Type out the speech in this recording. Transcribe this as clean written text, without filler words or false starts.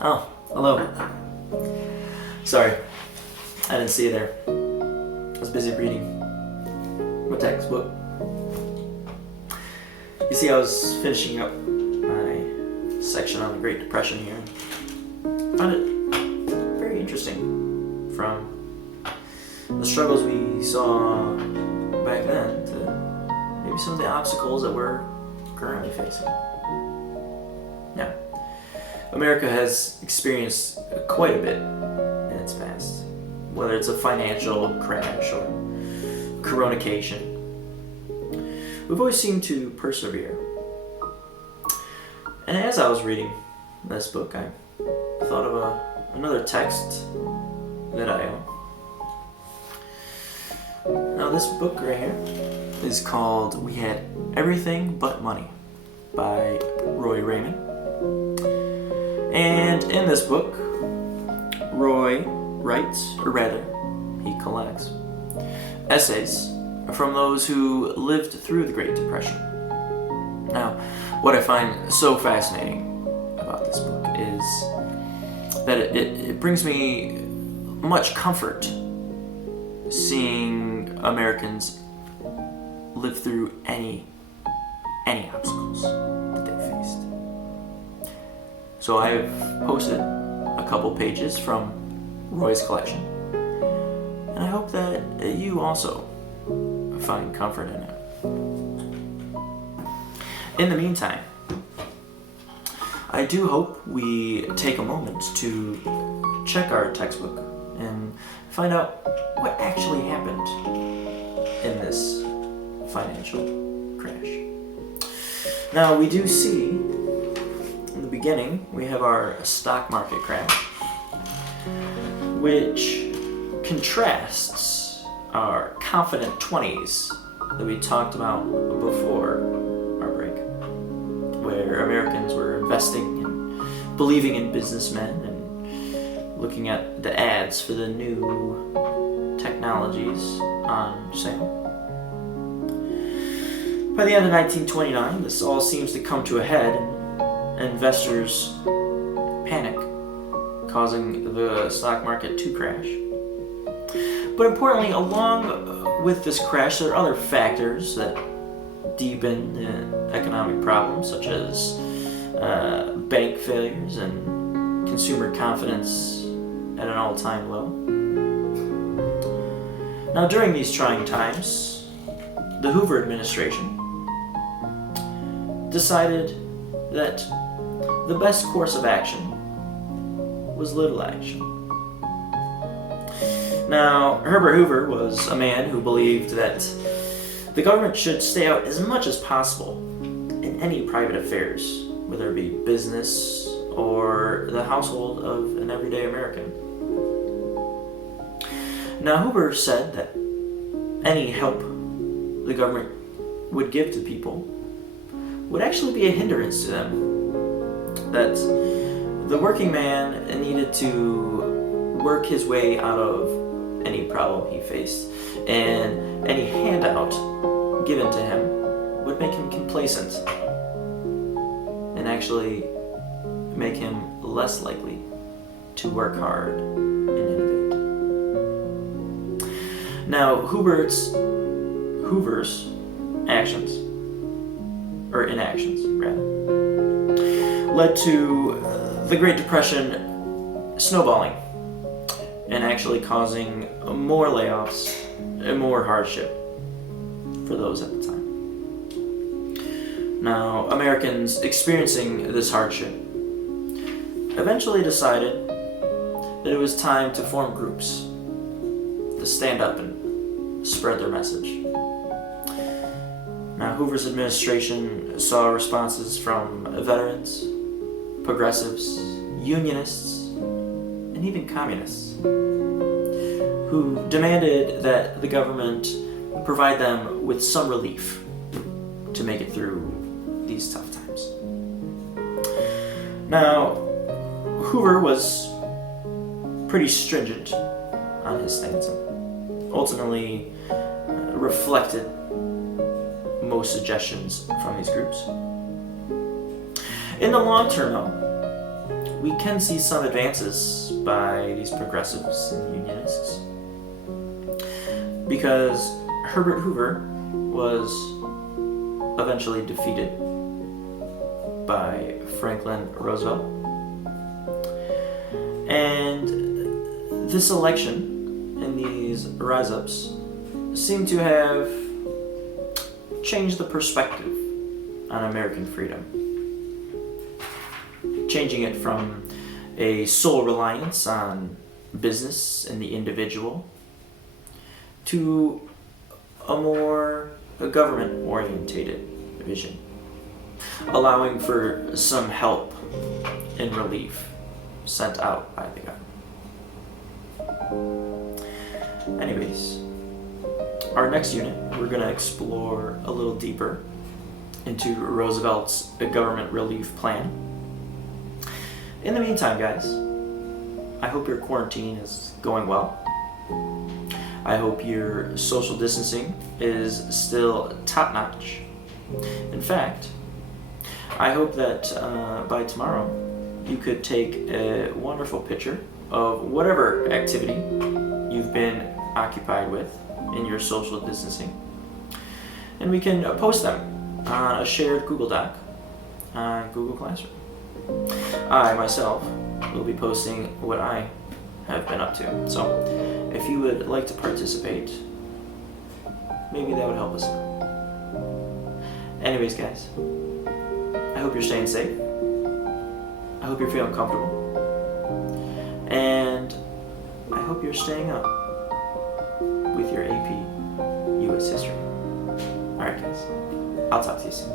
Oh, hello. Sorry, I didn't see you there. I was busy reading my textbook. You see, I was finishing up my section on the Great Depression here. I found it very interesting from the struggles we saw back then to maybe some of the obstacles that we're currently facing. Now, America has experienced quite a bit in its past, whether it's a financial crash or coronation. We've always seemed to persevere. And as I was reading this book, I thought of another text that I own. Now, this book right here is called We Had Everything But Money by Roy Raymond. And in this book, Roy writes, or rather, he collects essays from those who lived through the Great Depression. Now, what I find so fascinating about this book is that it brings me much comfort seeing Americans live through any obstacles that they faced. So I've posted a couple pages from Roy's collection, and I hope that you also find comfort in it. In the meantime, I do hope we take a moment to check our textbook and find out what actually happened in this financial crash. Now, we do see in the beginning we have our stock market crash, which contrasts our confident 20s that we talked about before our break, where Americans were investing and believing in businessmen and looking at the ads for the new technologies on sale. By the end of 1929, this all seems to come to a head, and investors panic, causing the stock market to crash. But importantly, along with this crash, there are other factors that deepen the economic problems, such as bank failures and consumer confidence at an all-time low. Now, during these trying times, the Hoover administration decided that the best course of action was little action. Now, Herbert Hoover was a man who believed that the government should stay out as much as possible in any private affairs, whether it be business or the household of an everyday American. Now, Hoover said that any help the government would give to people would actually be a hindrance to them, that the working man needed to work his way out of any problem he faced, and any handout given to him would make him complacent and actually make him less likely to work hard and innovate. Now, Hoover's actions, or inactions rather, led to the Great Depression snowballing and actually causing more layoffs and more hardship for those at the time. Now, Americans experiencing this hardship eventually decided that it was time to form groups to stand up and spread their message. Now, Hoover's administration saw responses from veterans, progressives, unionists, and even communists, who demanded that the government provide them with some relief to make it through these tough times. Now, Hoover was pretty stringent on his stance, and ultimately reflected most suggestions from these groups. In the long term, though, we can see some advances by these progressives and unionists. Because Herbert Hoover was eventually defeated by Franklin Roosevelt. And this election and these rise-ups seem to have changed the perspective on American freedom. Changing it from a sole reliance on business and the individual to a more government-orientated vision, allowing for some help and relief sent out by the government. Anyways, our next unit, we're going to explore a little deeper into Roosevelt's government relief plan. In the meantime, guys, I hope your quarantine is going well. I hope your social distancing is still top-notch. In fact, I hope that by tomorrow you could take a wonderful picture of whatever activity you've been occupied with in your social distancing, and we can post them on a shared Google Doc on Google Classroom. I myself will be posting what I have been up to, so if you would like to participate, maybe that would help us out. Anyways, guys, I hope you're staying safe. I hope you're feeling comfortable. And I hope you're staying up with your AP US History. Alright, guys, I'll talk to you soon.